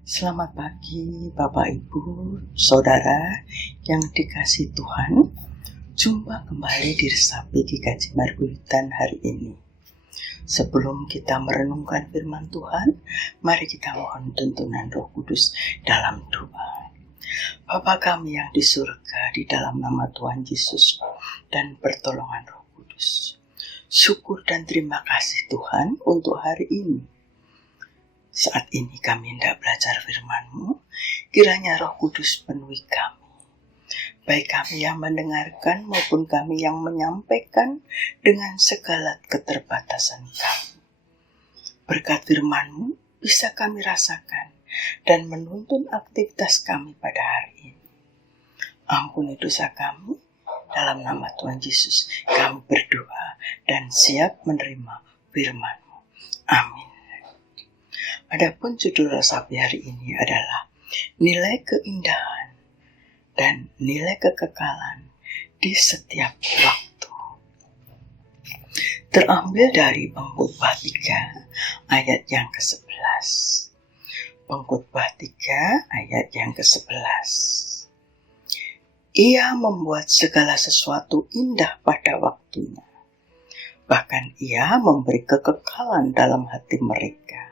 Selamat pagi Bapak Ibu, Saudara yang dikasihi Tuhan. Jumpa kembali di Resapi GKJ Marguritan hari ini. Sebelum kita merenungkan firman Tuhan, mari kita mohon tuntunan Roh Kudus dalam doa. Bapa kami yang di surga, di dalam nama Tuhan Yesus dan pertolongan Roh Kudus. Syukur dan terima kasih Tuhan untuk hari ini. Saat ini kami hendak belajar firman-Mu, kiranya Roh Kudus penuhi kami. Baik kami yang mendengarkan maupun kami yang menyampaikan dengan segala keterbatasan kami. Berkat firman-Mu bisa kami rasakan dan menuntun aktivitas kami pada hari ini. Ampuni dosa kami, dalam nama Tuhan Yesus kami berdoa dan siap menerima firman-Mu. Amin. Adapun judul resapi hari ini adalah nilai keindahan dan nilai kekekalan di setiap waktu. Terambil dari Pengkhotbah 3 ayat yang ke-11. Pengkhotbah 3 ayat yang ke-11. Ia membuat segala sesuatu indah pada waktunya. Bahkan ia memberi kekekalan dalam hati mereka.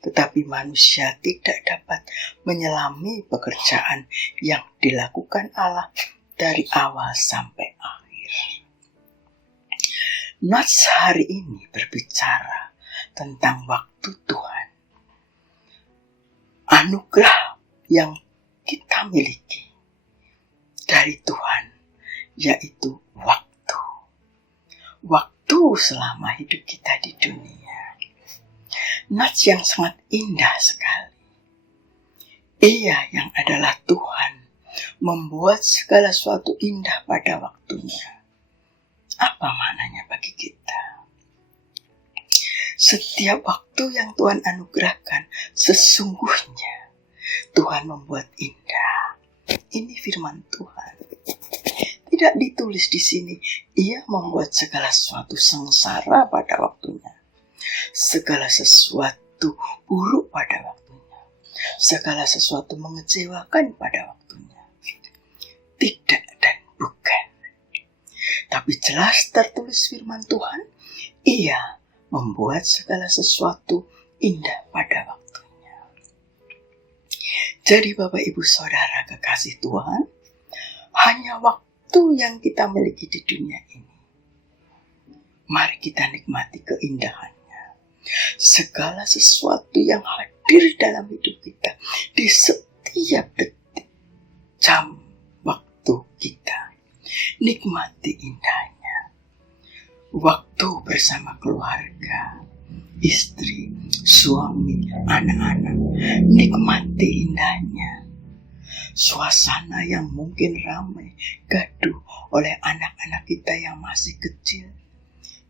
Tetapi manusia tidak dapat menyelami pekerjaan yang dilakukan Allah dari awal sampai akhir. Nats hari ini berbicara tentang waktu Tuhan. Anugerah yang kita miliki dari Tuhan, yaitu waktu. Waktu selama hidup kita di dunia. Nats yang sangat indah sekali. Ia yang adalah Tuhan membuat segala sesuatu indah pada waktunya. Apa maknanya bagi kita? Setiap waktu yang Tuhan anugerahkan, sesungguhnya Tuhan membuat indah. Ini firman Tuhan. Tidak ditulis di sini, ia membuat segala sesuatu sengsara pada waktunya. Segala sesuatu buruk pada waktunya. Segala sesuatu mengecewakan pada waktunya. Tidak dan bukan. Tapi jelas tertulis firman Tuhan, ia membuat segala sesuatu indah pada waktunya. Jadi Bapak Ibu Saudara kekasih Tuhan, hanya waktu yang kita miliki di dunia ini. Mari kita nikmati keindahan. Segala sesuatu yang hadir dalam hidup kita di setiap detik jam waktu kita. Nikmati indahnya. Waktu bersama keluarga, istri, suami, anak-anak. Nikmati indahnya. Suasana yang mungkin ramai, gaduh oleh anak-anak kita yang masih kecil.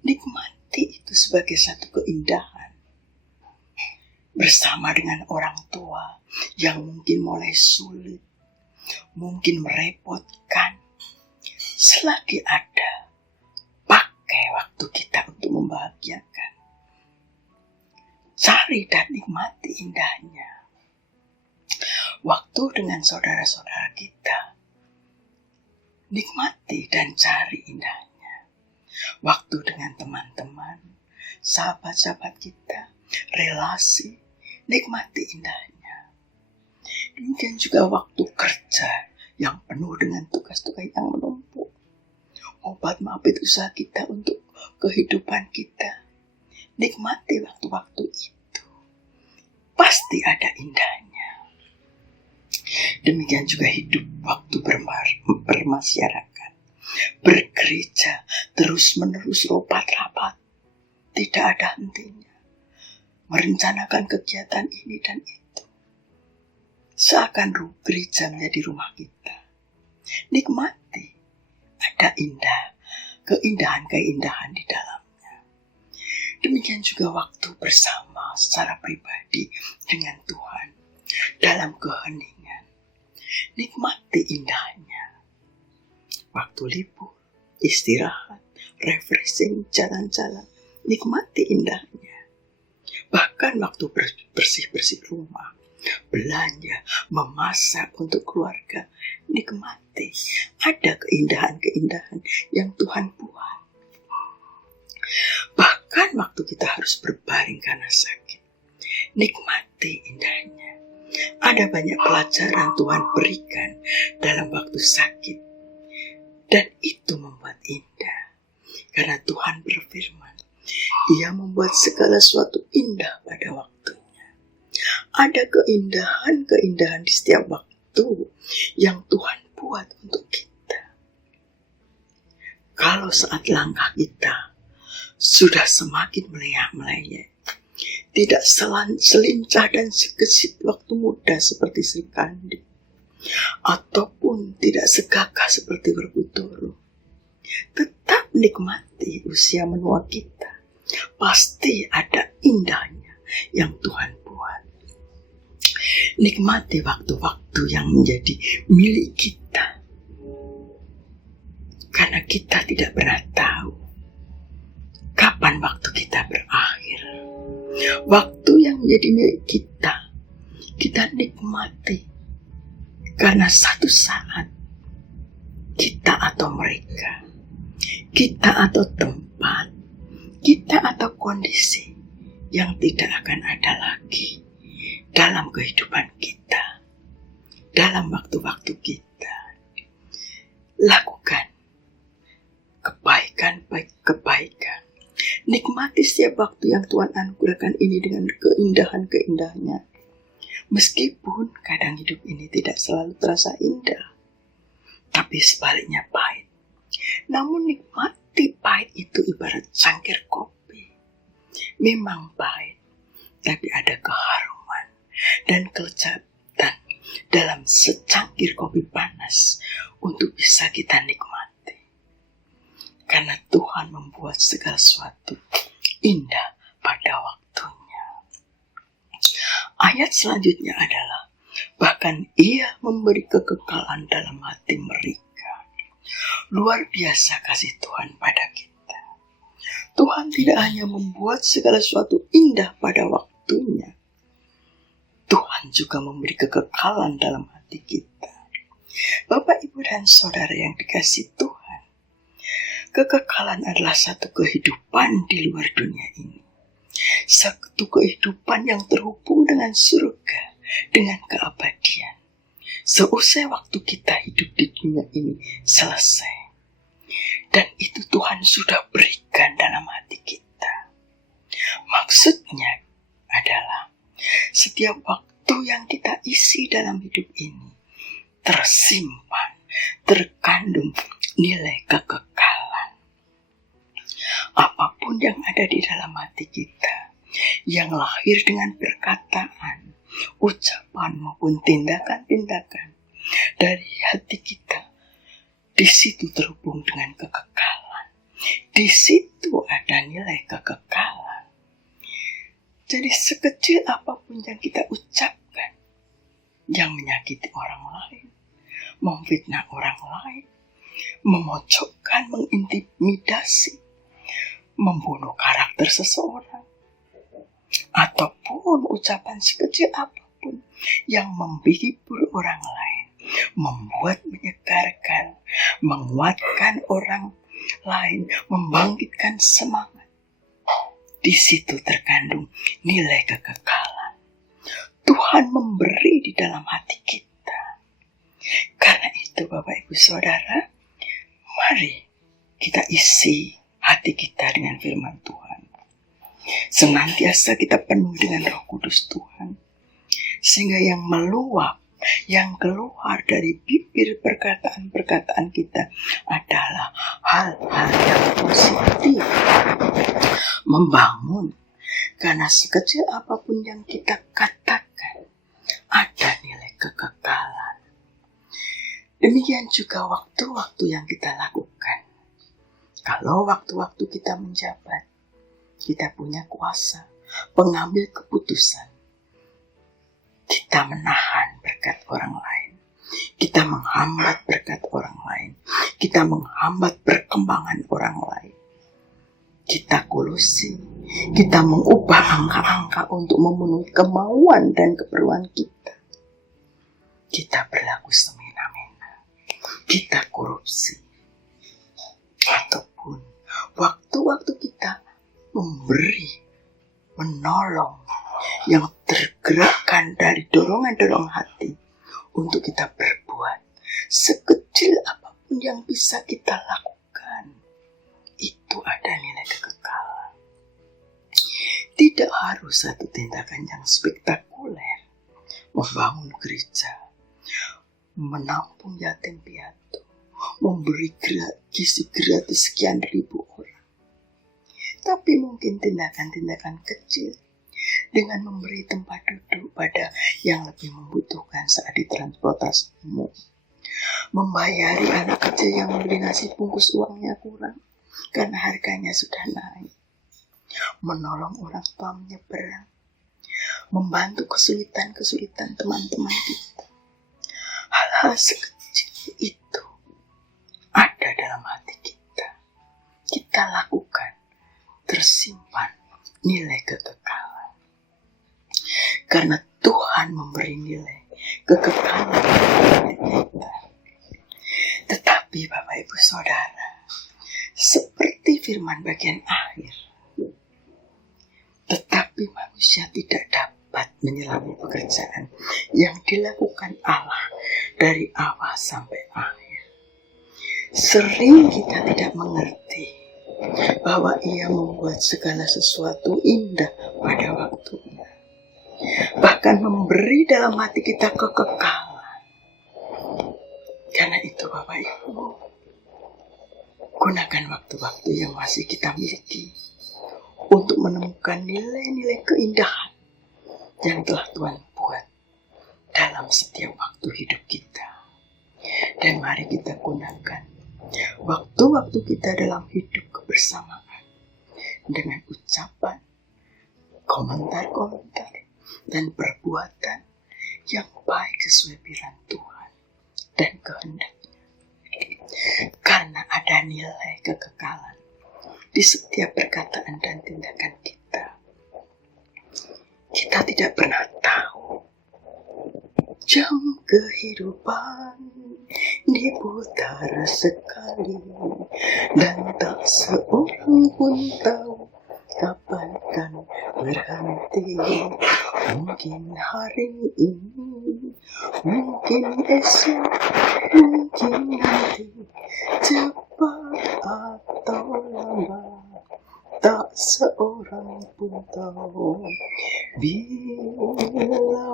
Nikmati itu sebagai satu keindahan. Bersama dengan orang tua yang mungkin mulai sulit, mungkin merepotkan. Selagi ada, pakai waktu kita untuk membahagiakan. Cari dan nikmati indahnya. Waktu dengan saudara-saudara kita. Nikmati dan cari indahnya. Waktu dengan teman-teman, sahabat-sahabat kita, relasi, nikmati indahnya. Demikian juga waktu kerja yang penuh dengan tugas-tugas yang menumpuk. Obat maafit usaha kita untuk kehidupan kita. Nikmati waktu-waktu itu. Pasti ada indahnya. Demikian juga hidup waktu bermasyarakat. Bergereja terus-menerus rapat-rapat. Tidak ada hentinya. Merencanakan kegiatan ini dan itu. Seakan gereja menjadi rumah kita. Nikmati. Ada keindahan-keindahan di dalamnya. Demikian juga waktu bersama secara pribadi dengan Tuhan. Dalam keheningan. Nikmati indahnya. Waktu libur, istirahat, refreshing, jalan-jalan, nikmati indahnya. Bahkan waktu bersih-bersih rumah, belanja, memasak untuk keluarga. Nikmati, ada keindahan-keindahan yang Tuhan buat. Bahkan waktu kita harus berbaring karena sakit, nikmati indahnya. Ada banyak pelajaran Tuhan berikan dalam waktu sakit, dan itu membuat indah. Karena Tuhan berfirman, Ia membuat segala sesuatu indah pada waktunya. Ada keindahan-keindahan di setiap waktu yang Tuhan buat untuk kita. Kalau saat langkah kita sudah semakin meleyak-meleyek, tidak selincah dan segesit waktu muda seperti Sri Kandi, ataupun tidak segagah seperti Werkudara, tetap nikmati usia menua kita. Pasti ada indahnya yang Tuhan buat. Nikmati waktu-waktu yang menjadi milik kita, karena kita tidak pernah tahu kapan waktu kita berakhir. Waktu yang menjadi milik kita, kita nikmati, karena satu saat kita atau mereka, kita atau tempat, kita atau kondisi yang tidak akan ada lagi dalam kehidupan kita, dalam waktu-waktu kita. Lakukan kebaikan baik kebaikan. Nikmati setiap waktu yang Tuhan anugerahkan ini dengan keindahan-keindahannya. Meskipun kadang hidup ini tidak selalu terasa indah, tapi sebaliknya pahit. Namun nikmati pahit itu ibarat cangkir kopi. Memang pahit, tapi ada keharuman dan kelezatan dalam secangkir kopi panas untuk bisa kita nikmati. Karena Tuhan membuat segala sesuatu indah pada waktunya. Ayat selanjutnya adalah, bahkan Ia memberi kekekalan dalam hati mereka. Luar biasa kasih Tuhan pada kita. Tuhan tidak hanya membuat segala sesuatu indah pada waktunya, Tuhan juga memberi kekekalan dalam hati kita. Bapak, Ibu, dan Saudara yang dikasihi Tuhan, kekekalan adalah satu kehidupan di luar dunia ini. Satu kehidupan yang terhubung dengan surga, dengan keabadian. Seusai waktu kita hidup di dunia ini selesai. Dan itu Tuhan sudah berikan dalam hati kita. Maksudnya adalah setiap waktu yang kita isi dalam hidup ini tersimpan, terkandung nilai kekekalan. Apapun yang ada di dalam hati kita, yang lahir dengan perkataan, ucapan maupun tindakan-tindakan dari hati kita, di situ terhubung dengan kekekalan. Di situ ada nilai kekekalan. Jadi sekecil apapun yang kita ucapkan, yang menyakiti orang lain, memfitnah orang lain, memojokkan, mengintimidasi, membunuh karakter seseorang, ataupun ucapan sekecil apapun yang menghibur orang lain, membuat menyegarkan, menguatkan orang lain, membangkitkan semangat. Di situ terkandung nilai kekekalan. Tuhan memberi di dalam hati kita. Karena itu Bapak Ibu Saudara, mari kita isi hati kita dengan firman Tuhan. Senantiasa kita penuh dengan Roh Kudus Tuhan. Sehingga yang meluap, yang keluar dari bibir perkataan-perkataan kita adalah hal-hal yang positif, membangun. Karena sekecil apapun yang kita katakan, ada nilai kekekalan. Demikian juga waktu-waktu yang kita lakukan. Kalau waktu-waktu kita menjabat, kita punya kuasa pengambil keputusan. Kita menahan berkat orang lain. Kita menghambat berkat orang lain. Kita menghambat perkembangan orang lain. Kita Kolose Kita mengubah angka-angka untuk memenuhi kemauan dan keperluan kita. Kita berlaku semena-mena. Kita korupsi. Ataupun waktu-waktu kita memberi, menolong, yang tergerakkan dari dorongan-dorongan hati untuk kita berbuat sekecil apapun yang bisa kita lakukan, itu ada nilai kekekalan. Tidak harus satu tindakan yang spektakuler, membangun gereja, menampung yatim piatu, memberi gizi gratis sekian ribu orang. Tapi mungkin tindakan-tindakan kecil dengan memberi tempat duduk pada yang lebih membutuhkan saat ditransportasi umum, membayari anak kecil yang membeli nasi bungkus uangnya kurang karena harganya sudah naik, menolong orang tua menyeberang, membantu kesulitan-kesulitan teman-teman kita. Hal-hal sekecil itu ada dalam hati kita. Kita lakukan, tersimpan nilai kekekalan. Karena Tuhan memberi nilai kekekalan kepada kita. Tetapi Bapak Ibu Saudara, seperti firman bagian akhir, tetapi manusia tidak dapat menyelami pekerjaan yang dilakukan Allah dari awal sampai akhir. Sering kita tidak mengerti bahwa Ia membuat segala sesuatu indah pada waktunya. Bahkan memberi dalam hati kita kekekalan. Karena itu Bapak Ibu, gunakan waktu-waktu yang masih kita miliki untuk menemukan nilai-nilai keindahan yang telah Tuhan buat dalam setiap waktu hidup kita. Dan mari kita gunakan waktu-waktu kita dalam hidup kebersamaan dengan ucapan, komentar-komentar, dan perbuatan yang baik sesuai firman Tuhan dan kehendaknya. Karena ada nilai kekekalan di setiap perkataan dan tindakan kita. Kita tidak pernah tahu jam kehidupan diputar sekali, dan tak seorang pun tahu kapan kan berhenti. Mungkin hari ini, mungkin esok, mungkin nanti, cepat atau lambat, tak seorang pun tahu. Bila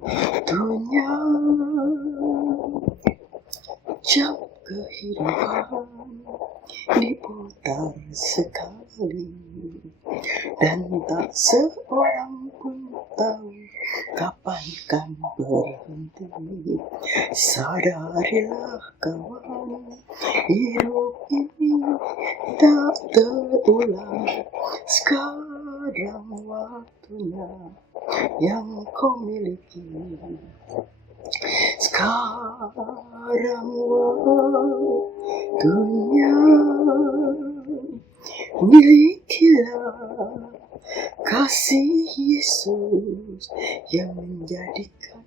waktunya, jam kehidupan diputar sekali, dan tak seorang pun tahu kapan kan berhenti. Sadarilah kawan, hidup ini tak terulang. Sekarang waktunya yang kau miliki. Sekarang waktunya, milikilah kasih Yesus yang menjadikan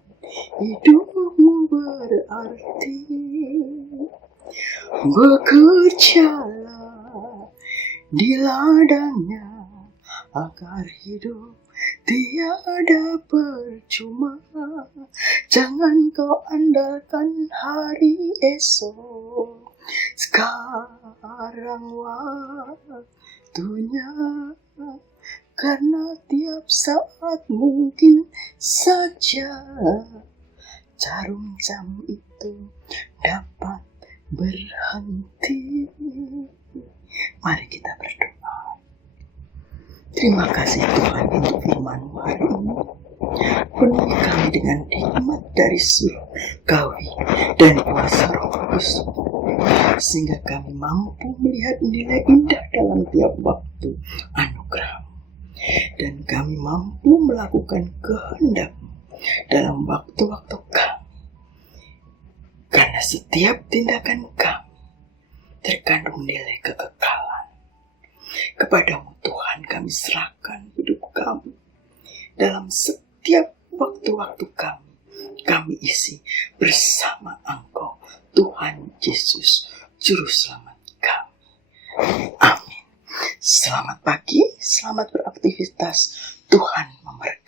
hidupmu berarti. Bekerjalah di ladangnya agar hidup tiada percuma. Jangan kau andalkan hari esok. Sekarang waktunya, karena tiap saat mungkin saja jarum jam itu dapat berhenti. Mari kita berdoa. Terima kasih Tuhan untuk firman-Mu hari ini. Penuhi kami dengan nikmat dari surgawi dan kuasa Roh Kudus, sehingga kami mampu melihat nilai indah dalam tiap waktu anugerah-Mu, dan kami mampu melakukan kehendak-Mu dalam waktu-waktu kami. Karena setiap tindakan kami terkandung nilai kekekalan. Kepadamu Tuhan kami serahkan hidup kami. Dalam setiap waktu-waktu kami isi bersama Engkau, Tuhan Yesus, Juru Selamat kami. Amin. Selamat pagi, selamat beraktivitas. Tuhan memberkati.